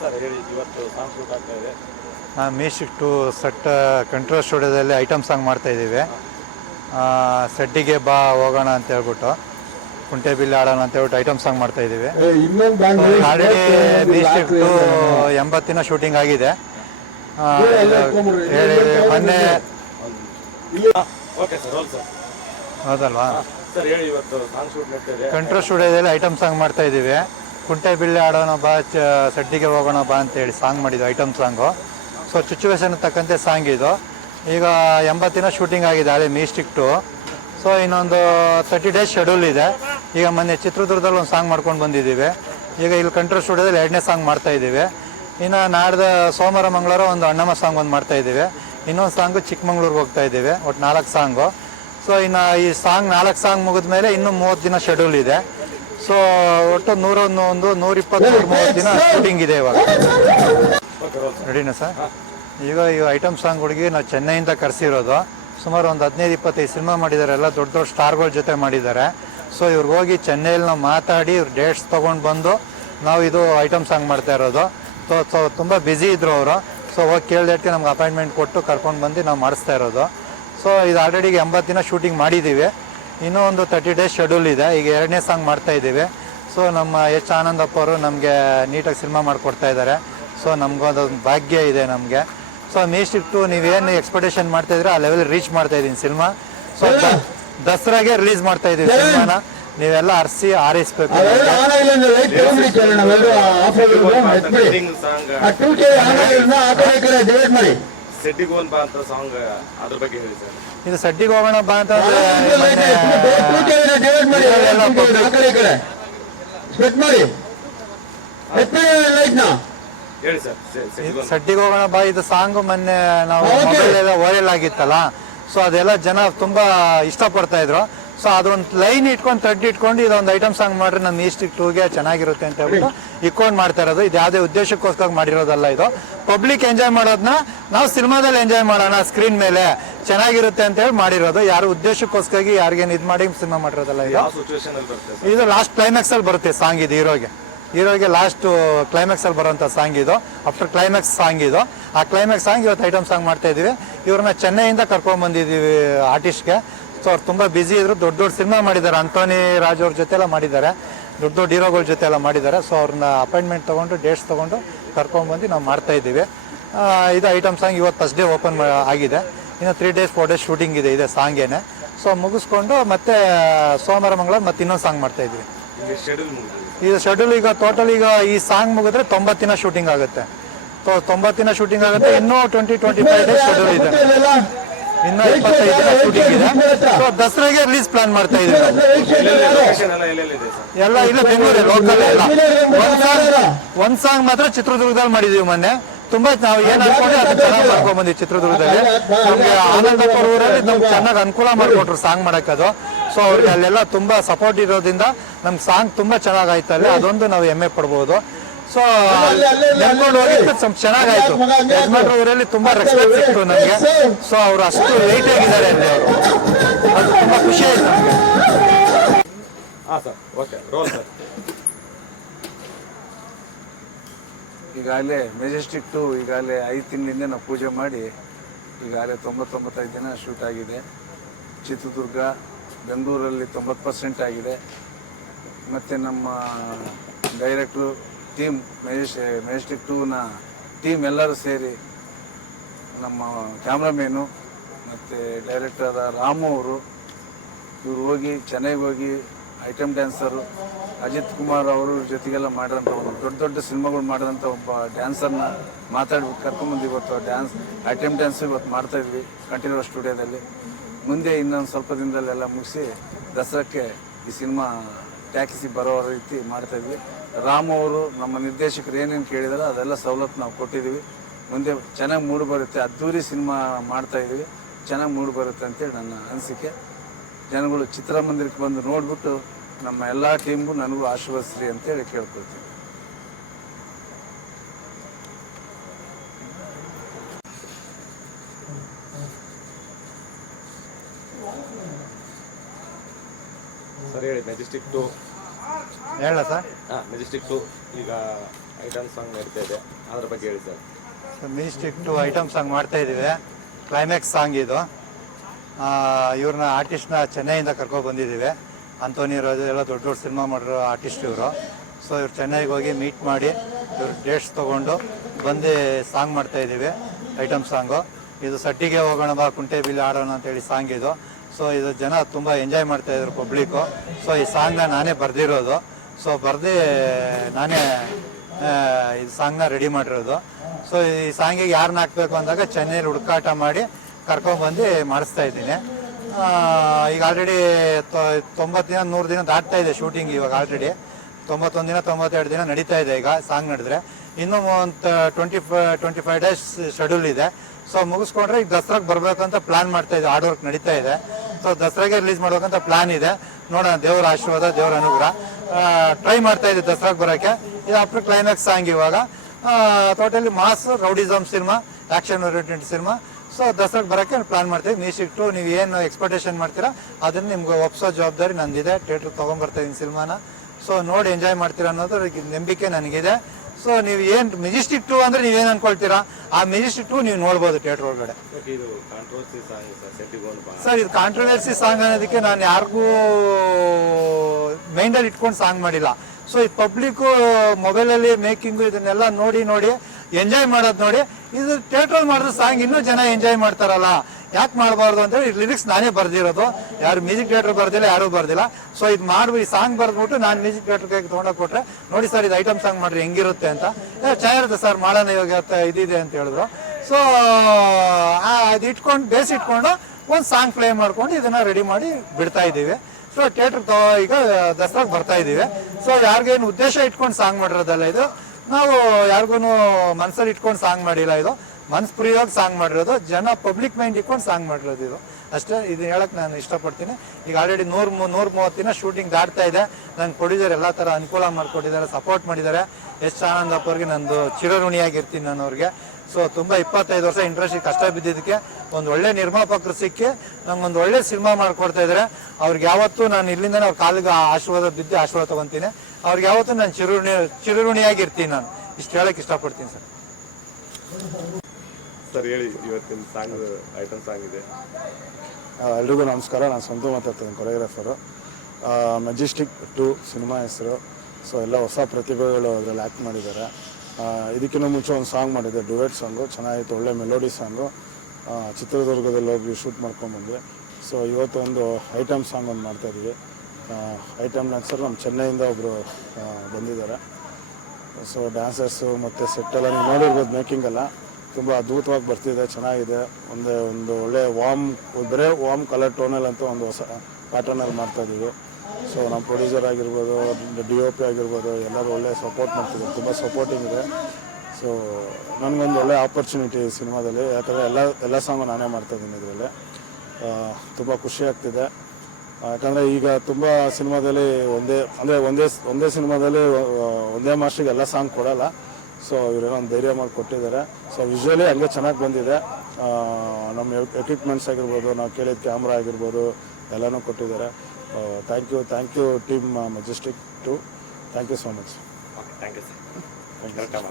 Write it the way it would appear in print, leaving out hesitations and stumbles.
Sir ಹೇಳಿ, ಇವತ್ತು song shoot ಆಗ್ತಾ ಇದೆ. ಮ್ಯೂಸಿಕ್ ಟು ಸೆಟ್ ಕಂಟ್ರೋಲ್ ಸ್ಟುಡಿಯೋದಲ್ಲಿ ಐಟಮ್ ಸಾಂಗ್ ಮಾಡ್ತಾಯಿದ್ದೀವಿ. ಸೆಡ್ಡಿಗೆ ಬಾ ಹೋಗೋಣ ಅಂತ ಹೇಳ್ಬಿಟ್ಟು, ಕುಂಟೆ ಬಿಲ್ಲೆ ಆಡೋಣ ಅಂತ ಹೇಳ್ಬಿಟ್ಟು ಐಟಮ್ ಸಾಂಗ್ ಮಾಡ್ತಾಯಿದ್ದೀವಿ. ಆಲ್ರೆಡಿ ಮ್ಯೂಸಿಕ್ ಟು 80 ದಿನ ಶೂಟಿಂಗ್ ಆಗಿದೆ. ಮೊನ್ನೆ ಓಕೆ ಸರ್, ಹೌದಲ್ವಾ? ಸರ್ ಹೇಳಿ, ಇವತ್ತು ಸಾಂಗ್ ಶೂಟ್ ಮಾಡ್ತಾ ಇದೆ. ಕಂಟ್ರೋಲ್ ಸ್ಟುಡಿಯೋದಲ್ಲಿ ಐಟಮ್ ಸಾಂಗ್ ಮಾಡ್ತಾಯಿದ್ದೀವಿ. ಕುಂಟೆ ಬಿಲ್ಲೆ ಆಡೋಣ ಬಾ, ಸೆಡ್ಡಿಗೆ ಹೋಗೋಣ ಬಾ ಅಂತೇಳಿ ಸಾಂಗ್ ಮಾಡಿದ್ದು, ಐಟಮ್ ಸಾಂಗು. ಸೊ ಸಿಚುವೇಶನ್ ತಕ್ಕಂತೆ ಸಾಂಗ್ ಇದು. ಈಗ 80 ದಿನ ಶೂಟಿಂಗ್ ಆಗಿದೆ ಹಳೆ ಮ್ಯೂಸಿಕ್ ಟು. ಸೊ ಇನ್ನೊಂದು 30 ಡೇಸ್ ಶೆಡ್ಯೂಲ್ ಇದೆ. ಈಗ ಮೊನ್ನೆ ಚಿತ್ರದುರ್ಗದಲ್ಲಿ ಒಂದು ಸಾಂಗ್ ಮಾಡ್ಕೊಂಡು ಬಂದಿದ್ದೀವಿ. ಈಗ ಇಲ್ಲಿ ಕಂಟ್ರೋಲ್ ಸ್ಟುಡಿಯೋದಲ್ಲಿ 2ನೇ ಸಾಂಗ್ ಮಾಡ್ತಾಯಿದ್ದೀವಿ. ಇನ್ನು ನಾಡ್ದು ಸೋಮವಾರ ಮಂಗಳವಾರ ಒಂದು ಅಣ್ಣಮ್ಮ ಸಾಂಗ್ ಒಂದು ಮಾಡ್ತಾಯಿದ್ದೀವಿ. ಇನ್ನೊಂದು ಸಾಂಗು ಚಿಕ್ಕಮಂಗ್ಳೂರಿಗೆ ಹೋಗ್ತಾ ಇದ್ದೀವಿ. ಒಟ್ಟು 4 ಸಾಂಗು. ಸೊ ಇನ್ನು ಈ ಸಾಂಗ್ 4 ಸಾಂಗ್ ಮುಗಿದ ಮೇಲೆ ಇನ್ನೂ 30 ದಿನ ಶೆಡ್ಯೂಲ್ ಇದೆ. ಸೊ ಒಟ್ಟು 120-130 ದಿನ ಶೂಟಿಂಗ್ ಇದೆ ಇವಾಗ. ರೆಡಿನಾ ಸರ್? ಈಗ ಈ ಐಟಮ್ ಸಾಂಗ್ಗಳಿಗೆ ನಾವು ಚೆನ್ನೈಯಿಂದ ಕರೆಸಿರೋದು. ಸುಮಾರು ಒಂದು 15-25 ಸಿನಿಮಾ ಮಾಡಿದ್ದಾರೆ. ಎಲ್ಲ ದೊಡ್ಡ ದೊಡ್ಡ ಸ್ಟಾರ್ಗಳ ಜೊತೆ ಮಾಡಿದ್ದಾರೆ. ಸೊ ಇವ್ರಿಗೆ ಹೋಗಿ ಚೆನ್ನೈಯಲ್ಲಿ ನಾವು ಮಾತಾಡಿ ಇವ್ರು ಡೇಟ್ಸ್ ತೊಗೊಂಡು ಬಂದು ನಾವು ಇದು ಐಟಮ್ ಸಾಂಗ್ ಮಾಡ್ತಾ ಇರೋದು. ಸೊ ತುಂಬ ಬ್ಯುಸಿ ಇದ್ದರು ಅವರು. ಸೊ ಹೋಗಿ ಕೇಳಿದಕ್ಕೆ ನಮ್ಗೆ ಅಪಾಯಿಂಟ್ಮೆಂಟ್ ಕೊಟ್ಟು ಕರ್ಕೊಂಡು ಬಂದು ನಾವು ಮಾಡಿಸ್ತಾ ಇರೋದು. ಸೊ ಇದು ಆಲ್ರೆಡಿ 80 ದಿನ ಶೂಟಿಂಗ್ ಮಾಡಿದ್ದೀವಿ. ಇನ್ನೂ ಒಂದು 30 ಡೇಸ್ ಶೆಡ್ಯೂಲ್ ಇದೆ. ಈಗ 2ನೇ ಸಾಂಗ್ ಮಾಡ್ತಾಯಿದ್ದೀವಿ. ಸೊ ನಮ್ಮ ಎಚ್ ಆನಂದಪ್ಪ ಅವರು ನಮಗೆ ನೀಟಾಗಿ ಸಿನಿಮಾ ಮಾಡಿಕೊಡ್ತಾ ಇದ್ದಾರೆ. ಸೊ ನಮಗೊಂದೊಂದು ಭಾಗ್ಯ ಇದೆ ನಮಗೆ. ಸೊ ಮ್ಯೂಸಿಕ್ ಟು ನೀವೇನು ಎಕ್ಸ್ಪೆಕ್ಟೇಷನ್ ಮಾಡ್ತಾಯಿದ್ರೆ ಆ ಲೆವೆಲ್ ರೀಚ್ ಮಾಡ್ತಾಯಿದ್ದೀನಿ ಸಿನಿಮಾ. ಸೊ ದಸರಾಗೆ ರಿಲೀಸ್ ಮಾಡ್ತಾಯಿದ್ದೀವಿ ಸಿನಿಮಾನ. ನೀವೆಲ್ಲ ಹಾರೈಸ್ಬೇಕು. ಇದು ಸಡ್ಡಿಗೆ ಹೋಗೋಣ ಬಾ ಅಂತ ಸಡ್ಡಿಗೆ ಹೋಗೋಣ ಬಾ ಇದು ಸಾಂಗು ಮೊನ್ನೆ ನಾವು ಮೊಬೈಲ್ ಎಲ್ಲ ವೈರಲ್ ಆಗಿತ್ತಲ್ಲ. ಸೊ ಅದೆಲ್ಲ ಜನ ತುಂಬಾ ಇಷ್ಟಪಡ್ತಾ ಇದ್ರು. ಸೊ ಅದೊಂದು ಲೈನ್ ಇಟ್ಕೊಂಡು ಥ್ರೆಡ್ ಇಟ್ಕೊಂಡು ಇದೊಂದು ಐಟಮ್ ಸಾಂಗ್ ಮಾಡ್ರೆ ನಮ್ಮ ಮ್ಯೂಸಿಕ್ ಟೂಗೆ ಚೆನ್ನಾಗಿರುತ್ತೆ ಅಂತ ಹೇಳ್ಬಿಟ್ಟು ಇಟ್ಕೊಂಡು ಮಾಡ್ತಾ ಇರೋದು. ಇದು ಯಾವುದೇ ಉದ್ದೇಶಕ್ಕೋಸ್ಕರ ಮಾಡಿರೋದಲ್ಲ. ಇದು ಪಬ್ಲಿಕ್ ಎಂಜಾಯ್ ಮಾಡೋದನ್ನ ನಾವು ಸಿನಿಮಾದಲ್ಲಿ ಎಂಜಾಯ್ ಮಾಡೋಣ, ಸ್ಕ್ರೀನ್ ಮೇಲೆ ಚೆನ್ನಾಗಿರುತ್ತೆ ಅಂತ ಹೇಳಿ ಮಾಡಿರೋದು. ಯಾರು ಉದ್ದೇಶಕ್ಕೋಸ್ಕರ ಯಾರಿಗೇನು ಇದು ಮಾಡಿ ಸಿನಿಮಾ ಮಾಡಿರೋದಲ್ಲ. ಇದು ಲಾಸ್ಟ್ ಕ್ಲೈಮ್ಯಾಕ್ಸ್ ಅಲ್ಲಿ ಬರುತ್ತೆ ಸಾಂಗ್. ಇದು ಹೀರೋಗೆ ಲಾಸ್ಟ್ ಕ್ಲೈಮ್ಯಾಕ್ಸ್ ಅಲ್ಲಿ ಬರುವಂಥ ಸಾಂಗ್ ಇದು. ಆಫ್ಟರ್ ಕ್ಲೈಮ್ಯಾಕ್ಸ್ ಸಾಂಗ್ ಇದು. ಆ ಕ್ಲೈಮ್ಯಾಕ್ಸ್ ಸಾಂಗ್ ಇವತ್ತು ಐಟಮ್ ಸಾಂಗ್ ಮಾಡ್ತಾ ಇದ್ದೀವಿ. ಇವ್ರನ್ನ ಚೆನ್ನೈಯಿಂದ ಕರ್ಕೊಂಡ್ ಬಂದಿದ್ದೀವಿ ಆರ್ಟಿಸ್ಟ್ಗೆ. ಸೊ ಅವ್ರು ತುಂಬ ಬ್ಯುಸಿ ಇದ್ರು. ದೊಡ್ಡ ದೊಡ್ಡ ಸಿನಿಮಾ ಮಾಡಿದ್ದಾರೆ. ಅಂಥೋನಿ ರಾಜ್ ಅವ್ರ ಜೊತೆ ಎಲ್ಲ ಮಾಡಿದ್ದಾರೆ. ದೊಡ್ಡ ದೊಡ್ಡ ಹೀರೋಗಳ ಜೊತೆ ಎಲ್ಲ ಮಾಡಿದ್ದಾರೆ. ಸೊ ಅವ್ರನ್ನ ಅಪಾಯಿಂಟ್ಮೆಂಟ್ ತೊಗೊಂಡು ಡೇಟ್ಸ್ ತೊಗೊಂಡು ಕರ್ಕೊಂಡ್ಬಂದು ನಾವು ಮಾಡ್ತಾ ಇದ್ದೀವಿ. ಇದು ಐಟಮ್ ಸಾಂಗ್ ಇವತ್ತು ಫಸ್ಟ್ ಡೇ ಓಪನ್ ಆಗಿದೆ. ಇನ್ನು 3 ಡೇಸ್ 4 ಡೇಸ್ ಶೂಟಿಂಗ್ ಇದೆ ಸಾಂಗೇನೆ. ಸೊ ಮುಗಿಸ್ಕೊಂಡು ಮತ್ತೆ ಸೋಮವಾರ ಮಂಗಳವಾರ ಮತ್ತೆ ಇನ್ನೊಂದು ಸಾಂಗ್ ಮಾಡ್ತಾ ಇದ್ದೀವಿ. ಇದು ಶೆಡ್ಯೂಲ್ ಈಗ ಟೋಟಲ್ ಈಗ ಈ ಸಾಂಗ್ ಮುಗಿದ್ರೆ 90 ದಿನ ಶೂಟಿಂಗ್ ಆಗುತ್ತೆ. 90 ದಿನ ಶೂಟಿಂಗ್ ಆಗುತ್ತೆ. ಇನ್ನೂ 20-25 ಡೇಸ್ ಶೆಡ್ಯೂಲ್ ಇದೆ. ಇನ್ನು 25 ದಿನ ಶೂಟಿಂಗ್ ಇದೆ. ಸೊ ದಸರಾಗೆ ರಿಲೀಸ್ ಪ್ಲಾನ್ ಮಾಡ್ತಾ ಇದ್ದೀವಿ. ಎಲ್ಲ ಇಲ್ಲ ಬೆಂಗಳೂರು ಲೋಕಲ್ ಎಲ್ಲ. ಒಂದ್ ಸಾಂಗ್ ಮಾತ್ರ ಚಿತ್ರದುರ್ಗದಲ್ಲಿ ಮಾಡಿದೀವಿ ಮೊನ್ನೆ. ತುಂಬಾ ನಾವು ಏನ್ ಅನ್ಕೊಂಡ್ರೆ ಅದು ಚೆನ್ನಾಗಿ ಮಾಡ್ಕೊಂಡ್ ಬಂದಿವಿ ಚಿತ್ರದುರ್ಗದಲ್ಲಿ. ನಮ್ಗೆ ಆನಂದಪ್ಪ ಊರಲ್ಲಿ ನಮ್ಗೆ ಚೆನ್ನಾಗಿ ಅನುಕೂಲ ಮಾಡಿಕೊಟ್ರು ಸಾಂಗ್ ಮಾಡಕ್ಕದು. ಸೊ ಅವ್ರಿಗೆ ಅಲ್ಲೆಲ್ಲ ತುಂಬಾ ಸಪೋರ್ಟ್ ಇರೋದ್ರಿಂದ ನಮ್ಗೆ ಸಾಂಗ್ ತುಂಬಾ ಚೆನ್ನಾಗ್ ಆಯ್ತಲ್ಲ. ಅದೊಂದು ನಾವು ಹೆಮ್ಮೆ ಪಡ್ಬೋದು. ಸೊ ನೆನ್ಕೊಂಡು ಹೋಗಿದ್ದು ಸ್ವಲ್ಪ ಚೆನ್ನಾಗಾಯ್ತು. ಯಜಮಾನ್ರ ಊರಲ್ಲಿ ತುಂಬಾ ರೆಸ್ಪೆಕ್ಟ್ ಸಿಕ್ತು ನಮ್ಗೆ. ಸೊ ಅವ್ರು ಅಷ್ಟು ಲೈಟ್ ಆಗಿದ್ದಾರೆ ಅಲ್ಲಿ ಅವರು. ಅದು ತುಂಬಾ ಖುಷಿ ಆಯ್ತು ನಮ್ಗೆ. ಈಗಾಗಲೇ ಮೆಜೆಸ್ಟಿಕ್ 2 ಈಗಾಗಲೇ 5 ತಿಂಗಳಿಂದ ನಾವು ಪೂಜೆ ಮಾಡಿ ಈಗಾಗಲೇ 90-95 ದಿನ ಶೂಟ್ ಆಗಿದೆ. ಚಿತ್ರದುರ್ಗ ಬೆಂಗಳೂರಲ್ಲಿ 90% ಆಗಿದೆ. ಮತ್ತು ನಮ್ಮ ಡೈರೆಕ್ಟ್ರು ಟೀಮ್ ಮೆಜೆಸ್ಟಿಕ್ 2ನ ಟೀಮ್ ಎಲ್ಲರೂ ಸೇರಿ ನಮ್ಮ ಕ್ಯಾಮ್ರಾಮೇನು ಮತ್ತು ಡೈರೆಕ್ಟರ್ ರಾಮು ಅವರು ಇವರು ಹೋಗಿ ಚೆನ್ನೈಗೆ ಹೋಗಿ ಐಟಮ್ ಡ್ಯಾನ್ಸರು ಅಜಿತ್ ಕುಮಾರ್ ಅವರು ಜೊತೆಗೆಲ್ಲ ಮಾಡಿರೋಂಥ ದೊಡ್ಡ ದೊಡ್ಡ ಸಿನಿಮಾಗಳು ಮಾಡಿರೋಂಥ ಒಬ್ಬ ಡ್ಯಾನ್ಸರ್ನ ಮಾತಾಡ್ಬಿಟ್ಟು ಕರ್ಕೊಂಬಂದು ಇವತ್ತು ಐಟಮ್ ಡ್ಯಾನ್ಸ್ ಇವತ್ತು ಮಾಡ್ತಾಯಿದ್ವಿ ಕಂಠೀರವ ಸ್ಟುಡಿಯೋದಲ್ಲಿ. ಮುಂದೆ ಇನ್ನೊಂದು ಸ್ವಲ್ಪ ದಿನದಲ್ಲೆಲ್ಲ ಮುಗಿಸಿ ದಸರಾಕ್ಕೆ ಈ ಸಿನಿಮಾ ಟ್ಯಾಕಿಸಿ ಬರೋ ರೀತಿ ಮಾಡ್ತಾಯಿದ್ವಿ. ರಾಮ್ ಅವರು ನಮ್ಮ ನಿರ್ದೇಶಕರು ಏನೇನು ಕೇಳಿದಾರೋ ಅದೆಲ್ಲ ಸವಲತ್ತು ನಾವು ಕೊಟ್ಟಿದ್ದೀವಿ. ಮುಂದೆ ಚೆನ್ನಾಗಿ ಮೂಡಿ ಬರುತ್ತೆ. ಅದ್ದೂರಿ ಸಿನಿಮಾ ಮಾಡ್ತಾಯಿದ್ದೀವಿ. ಚೆನ್ನಾಗಿ ಮೂಡಿ ಬರುತ್ತೆ ಅಂತೇಳಿ ನನ್ನ ಅನಿಸಿಕೆ. ಜನಗಳು ಚಿತ್ರಮಂದಿರಕ್ಕೆ ಬಂದು ನೋಡಿಬಿಟ್ಟು ನಮ್ಮ ಎಲ್ಲ ಟೀಮ್ಗೂ ನನಗೂ ಆಶೀರ್ವದಿಸ್ರಿ ಅಂತೇಳಿ ಕೇಳ್ಕೊಳ್ತೀವಿ. ಸರ್ ಹೇಳಿ, ಮೆಜೆಸ್ಟಿಕ್ 2 ಹೇಳ ಸರ್. ಹಾಂ, ಮೆಜೆಸ್ಟಿಕ್ 2 ಈಗ ಐಟಮ್ ಸಾಂಗ್ ನಡೀತಾ ಇದೆ, ಅದ್ರ ಬಗ್ಗೆ ಹೇಳಿ ಸರ್. ಮೆಜೆಸ್ಟಿಕ್ 2 ಐಟಮ್ ಸಾಂಗ್ ಮಾಡ್ತಾ ಇದ್ದೀವಿ. ಕ್ಲೈಮ್ಯಾಕ್ಸ್ ಸಾಂಗ್ ಇದು. ಇವ್ರನ್ನ ಆರ್ಟಿಸ್ಟ್ನ ಚೆನ್ನೈಯಿಂದ ಕರ್ಕೊಂಡು ಬಂದಿದ್ದೀವಿ. ಅಂಥೋನಿ ರಾಜು ಎಲ್ಲ ದೊಡ್ಡ ದೊಡ್ಡ ಸಿನಿಮಾ ಮಾಡಿರೋ ಆರ್ಟಿಸ್ಟ್ ಇವರು. ಸೊ ಇವ್ರು ಚೆನ್ನೈಗೆ ಹೋಗಿ ಮೀಟ್ ಮಾಡಿ ಇವ್ರು ಡೇಟ್ಸ್ ತೊಗೊಂಡು ಬಂದು ಸಾಂಗ್ ಮಾಡ್ತಾಯಿದ್ದೀವಿ, ಐಟಮ್ ಸಾಂಗು. ಇದು ಸಡ್ಡಿಗೆ ಹೋಗೋಣ ಬಾ ಕುಂಟೆ ಬಿಲ್ಲಿ ಆಡೋಣ ಅಂತೇಳಿ ಸಾಂಗ್ ಇದು. ಸೊ ಇದು ಜನ ತುಂಬ ಎಂಜಾಯ್ ಮಾಡ್ತಾಯಿದ್ರು ಪಬ್ಲಿಕ್ಕು. ಸೊ ಈ ಸಾಂಗ್ನ ನಾನೇ ಬರೆದಿರೋದು. ಸೊ ಬರೆದು ನಾನೇ ಇದು ಸಾಂಗ್ನ ರೆಡಿ ಮಾಡಿರೋದು. ಸೊ ಈ ಸಾಂಗಿಗೆ ಯಾರನ್ನ ಹಾಕಬೇಕು ಅಂದಾಗ ಚೆನ್ನೈಲಿ ಹುಡುಕಾಟ ಮಾಡಿ ಕರ್ಕೊಂಡ್ಬಂದು ಮಾಡಿಸ್ತಾ ಇದ್ದೀನಿ. ಈಗ ಆಲ್ರೆಡಿ 90 ದಿನ 100 ದಿನ ದಾಟ್ತಾ ಇದೆ ಶೂಟಿಂಗ್. ಇವಾಗ ಆಲ್ರೆಡಿ 91 ದಿನ 92 ದಿನ ನಡೀತಾ ಇದೆ ಈಗ ಸಾಂಗ್ ನಡೆದ್ರೆ. ಇನ್ನೂ ಒಂದು 25 ಡೇಸ್ ಶೆಡ್ಯೂಲ್ ಇದೆ. ಸೊ ಮುಗಿಸ್ಕೊಂಡ್ರೆ ಈಗ ದಸರಾಗೆ ಬರಬೇಕಂತ ಪ್ಲಾನ್ ಮಾಡ್ತಾ ಇದೆ. ಹಾರ್ಡ್ ವರ್ಕ್ ನಡೀತಾ ಇದೆ. ಸೊ ದಸರಾಗೆ ರಿಲೀಸ್ ಮಾಡ್ಬೇಕಂತ ಪ್ಲಾನ್ ಇದೆ. ನೋಡೋಣ, ದೇವರ ಆಶೀರ್ವಾದ, ದೇವರ ಅನುಗ್ರಹ. ಟ್ರೈ ಮಾಡ್ತಾ ಇದೆ ದಸರಾಗೆ ಬರೋಕ್ಕೆ. ಇದು ಆಫ್ಟರ್ ಕ್ಲೈಮ್ಯಾಕ್ಸ್ ಸಾಂಗ್ ಇವಾಗ. Totally mass rowdyism cinema, action oriented cinema. So ದಸರಾಗೆ ಬರೋಕ್ಕೆ ಪ್ಲಾನ್ ಮಾಡ್ತೀವಿ. ಮ್ಯೂಸಿಕ್ ಟು ನೀವು ಏನು ಎಕ್ಸ್ಪೆಕ್ಟೇಷನ್ ಮಾಡ್ತೀರಾ ಅದನ್ನು ನಿಮ್ಗೆ ಒಪ್ಸೋ ಜವಾಬ್ದಾರಿ ನಂದಿದೆ. ಥಿಯೇಟ್ರಿಗೆ ತೊಗೊಂಬರ್ತಾ ಇದ್ದೀನಿ ಸಿನಿಮಾನ. ಸೊ ನೋಡಿ ಎಂಜಾಯ್ ಮಾಡ್ತೀರಾ ಅನ್ನೋದು ನಂಬಿಕೆ ನನಗಿದೆ. ಸೊ ನೀವು ಏನು ಮೆಜೆಸ್ಟಿಕ್ 2 ಅಂದರೆ ನೀವೇನು ಅನ್ಕೊಳ್ತೀರಾ, ಆ ಮೆಜೆಸ್ಟಿಕ್ 2 ನೀವು ನೋಡ್ಬೋದು ಥಿಯೇಟ್ರ್ ಒಳಗಡೆ. ಇದು ಕಾಂಟ್ರವರ್ಸಿ ಸಾಂಗ್ ಸರ್, ಸೆಟ್ಟಿಗೋನ್ ಬಾ. ಸರ್ ಇದು ಕಾಂಟ್ರವರ್ಸಿ ಸಾಂಗ್ ಅನ್ನೋದಕ್ಕೆ ನಾನು ಯಾರಿಗೂ ಮೈಂಡಲ್ಲಿ ಇಟ್ಕೊಂಡು ಸಾಂಗ್ ಮಾಡಿಲ್ಲ. ಸೊ ಈ ಪಬ್ಲಿಕ್ಕು ಮೊಬೈಲಲ್ಲಿ ಮೇಕಿಂಗು ಇದನ್ನೆಲ್ಲ ನೋಡಿ ಎಂಜಾಯ್ ಮಾಡೋದು ನೋಡಿ. ಇದು ಥಿಯೇಟ್ರಲ್ಲಿ ಮಾಡಿದ್ರೆ ಸಾಂಗ್ ಇನ್ನೂ ಜನ ಎಂಜಾಯ್ ಮಾಡ್ತಾರಲ್ಲ, ಯಾಕೆ ಮಾಡಬಾರ್ದು ಅಂತೇಳಿ ಲಿರಿಕ್ಸ್ ನಾನೇ ಬರ್ದಿರೋದು. ಯಾರು ಮ್ಯೂಸಿಕ್ ಡೈರೆಕ್ಟರ್ ಬರ್ದಿಲ್ಲ, ಯಾರೂ ಬರ್ದಿಲ್ಲ. ಸೊ ಇದು ಈ ಸಾಂಗ್ ಬರ್ದ್ಬಿಟ್ಟು ನಾನು ಮ್ಯೂಸಿಕ್ ಡೈರೆಕ್ಟರ್ಗೆ ತೊಗೊಂಡೋಗಿ ಕೊಟ್ಟರೆ, ನೋಡಿ ಸರ್ ಇದು ಐಟಮ್ ಸಾಂಗ್ ಮಾಡ್ರಿ ಹೆಂಗಿರುತ್ತೆ ಅಂತ. ಚೆನ್ನಾಗಿರುತ್ತೆ ಸರ್, ಮಾಡೋಣ ಇವಾಗ ಇದಿದೆ ಅಂತ ಹೇಳಿದ್ರು. ಸೊ ಅದು ಇಟ್ಕೊಂಡು ಬೇಸ್ ಇಟ್ಕೊಂಡು ಒಂದು ಸಾಂಗ್ ಪ್ಲೇ ಮಾಡ್ಕೊಂಡು ಇದನ್ನ ರೆಡಿ ಮಾಡಿ ಬಿಡ್ತಾ ಇದ್ದೀವಿ. ಸೊ ಥಿಯೇಟ್ರ್ ಈಗ ದಸರಾಗೆ ಬರ್ತಾ ಇದ್ದೀವಿ. ಸೊ ಯಾರಿಗೇನು ಉದ್ದೇಶ ಇಟ್ಕೊಂಡು ಸಾಂಗ್ ಮಾಡಿರೋದಲ್ಲ ಇದು. ನಾವು ಯಾರಿಗೂ ಮನಸ್ಸಲ್ಲಿ ಇಟ್ಕೊಂಡು ಸಾಂಗ್ ಮಾಡಿಲ್ಲ. ಇದು ಮನ್ಸು ಪ್ರಿಯವಾಗಿ ಸಾಂಗ್ ಮಾಡಿರೋದು, ಜನ ಪಬ್ಲಿಕ್ ಮೈಂಡ್ ಇಟ್ಕೊಂಡು ಸಾಂಗ್ ಮಾಡಿರೋದು ಇದು ಅಷ್ಟೇ. ಇದು ಹೇಳಕ್ಕೆ ನಾನು ಇಷ್ಟಪಡ್ತೀನಿ. ಈಗ ಆಲ್ರೆಡಿ 130 ದಿನ ಶೂಟಿಂಗ್ ದಾಟ್ತಾ ಇದೆ. ನಂಗೆ ಪ್ರೊಡ್ಯೂಸರ್ ಎಲ್ಲ ಥರ ಅನುಕೂಲ ಮಾಡಿಕೊಟ್ಟಿದ್ದಾರೆ, ಸಪೋರ್ಟ್ ಮಾಡಿದ್ದಾರೆ. ಎಸ್ ಆನಂದಪ್ಪ ಅವ್ರಿಗೆ ನಂದು ಚಿರಋಣಿಯಾಗಿರ್ತೀನಿ ನಾನು ಅವ್ರಿಗೆ. ಸೊ ತುಂಬ 25 ವರ್ಷ ಇಂಡಸ್ಟ್ರಿ ಕಷ್ಟ ಬಿದ್ದಿದ್ದಕ್ಕೆ ಒಂದು ಒಳ್ಳೆ ನಿರ್ಮಾಪಕರು ಸಿಕ್ಕಿ ನಂಗೊಂದು ಒಳ್ಳೆ ಸಿನಿಮಾ ಮಾಡಿಕೊಡ್ತಾ ಇದ್ದಾರೆ. ಅವ್ರಿಗೆ ಯಾವತ್ತೂ ನಾನು ಇಲ್ಲಿಂದನೇ ಅವ್ರ ಕಾಲಿಗೆ ಆಶೀರ್ವಾದ ಬಿದ್ದು ಆಶೀರ್ವಾದ ತೊಗೊತೀನಿ. ಅವ್ರಿಗೆ ಯಾವತ್ತೂ ನಾನು ಚಿರಋಣಿಯಾಗಿರ್ತೀನಿ. ನಾನು ಇಷ್ಟು ಹೇಳಕ್ಕೆ ಇಷ್ಟಪಡ್ತೀನಿ ಸರ್. ಸರ್ ಹೇಳಿ, ಇವತ್ತಿನ ಸಾಂಗ್ ಐಟಮ್ ಸಾಂಗ್ ಇದೆ. ಎಲ್ರಿಗೂ ನಮಸ್ಕಾರ. ನಾನು ಸಂತು ಮಾತಾಡ್ತೀನಿ, ಕೊರಿಯೋಗ್ರಾಫರು. ಮೆಜೆಸ್ಟಿಕ್ 2 ಸಿನಿಮಾ ಹೆಸರು. ಸೊ ಎಲ್ಲ ಹೊಸ ಪ್ರತಿಭೆಗಳು ಅದರಲ್ಲಿ ಆ್ಯಕ್ಟ್ ಮಾಡಿದ್ದಾರೆ. ಇದಕ್ಕಿಂತ ಮುಂಚೆ ಒಂದು ಸಾಂಗ್ ಮಾಡಿದ್ದೆ, ಡುವೆಟ್ ಸಾಂಗು, ಚೆನ್ನಾಗಿತ್ತು, ಒಳ್ಳೆ ಮೆಲೋಡಿ ಸಾಂಗು. ಚಿತ್ರದುರ್ಗದಲ್ಲಿ ಹೋಗಿ ಶೂಟ್ ಮಾಡ್ಕೊಂಡ್ಬಂದ್ವಿ. ಸೊ ಇವತ್ತು ಒಂದು ಐಟಮ್ ಸಾಂಗ್ ಒಂದು ಮಾಡ್ತಾಯಿದ್ದೀವಿ. ಐಟಮ್ ಡ್ಯಾನ್ಸರ್ ನಮ್ಮ ಚೆನ್ನೈಯಿಂದ ಒಬ್ಬರು ಬಂದಿದ್ದಾರೆ. ಸೊ ಡ್ಯಾನ್ಸರ್ಸು ಮತ್ತು ಸೆಟ್ಟೆಲ್ಲ ನೀವು ನೋಡಿರ್ಬೋದು, ಮೇಕಿಂಗೆಲ್ಲ ತುಂಬ ಅದ್ಭುತವಾಗಿ ಬರ್ತಿದೆ, ಚೆನ್ನಾಗಿದೆ. ಒಂದು ಒಳ್ಳೆ ಬರೇ ವಾಮ್ ಕಲರ್ ಟೋನಲ್ಲಂತೂ ಒಂದು ಹೊಸ ಪ್ಯಾಟರ್ನಲ್ಲಿ ಮಾಡ್ತಾಯಿದ್ದೀವಿ. ಸೊ ನಮ್ಮ ಪ್ರೊಡ್ಯೂಸರ್ ಆಗಿರ್ಬೋದು, DOP ಆಗಿರ್ಬೋದು, ಎಲ್ಲರೂ ಒಳ್ಳೆ ಸಪೋರ್ಟ್ ಮಾಡ್ತಿದ್ದಾರೆ, ತುಂಬ ಸಪೋರ್ಟಿಂಗ್ ಇದೆ. ಸೊ ನನಗೊಂದು ಒಳ್ಳೆ ಆಪರ್ಚುನಿಟಿ ಸಿನಿಮಾದಲ್ಲಿ, ಯಾಕಂದರೆ ಎಲ್ಲ ಸಾಂಗು ನಾನೇ ಮಾಡ್ತಾಯಿದ್ದೀನಿ ಇದರಲ್ಲಿ. ತುಂಬ ಖುಷಿ ಆಗ್ತಿದೆ. ಯಾಕಂದರೆ ಈಗ ತುಂಬ ಸಿನಿಮಾದಲ್ಲಿ ಒಂದೇ ಸಿನಿಮಾದಲ್ಲಿ ಒಂದೇ ಮಾಸ್ಟ್ರಿಗೆ ಎಲ್ಲ ಸಾಂಗ್ ಕೊಡೋಲ್ಲ. ಸೊ ಇವರೇನೋ ಒಂದು ಧೈರ್ಯ ಮಾಡಿ ಕೊಟ್ಟಿದ್ದಾರೆ. ಸೊ ವಿಜುವಲಿ ಹಂಗೆ ಚೆನ್ನಾಗಿ ಬಂದಿದೆ. ನಮ್ಮ ಎಕ್ವಿಪ್ಮೆಂಟ್ಸ್ ಆಗಿರ್ಬೋದು, ನಾವು ಕೇಳಿದ ಕ್ಯಾಮ್ರಾ ಆಗಿರ್ಬೋದು, ಎಲ್ಲನೂ ಕೊಟ್ಟಿದ್ದಾರೆ. Thank you team Majestic 2. Thank you so much. Thank you sir.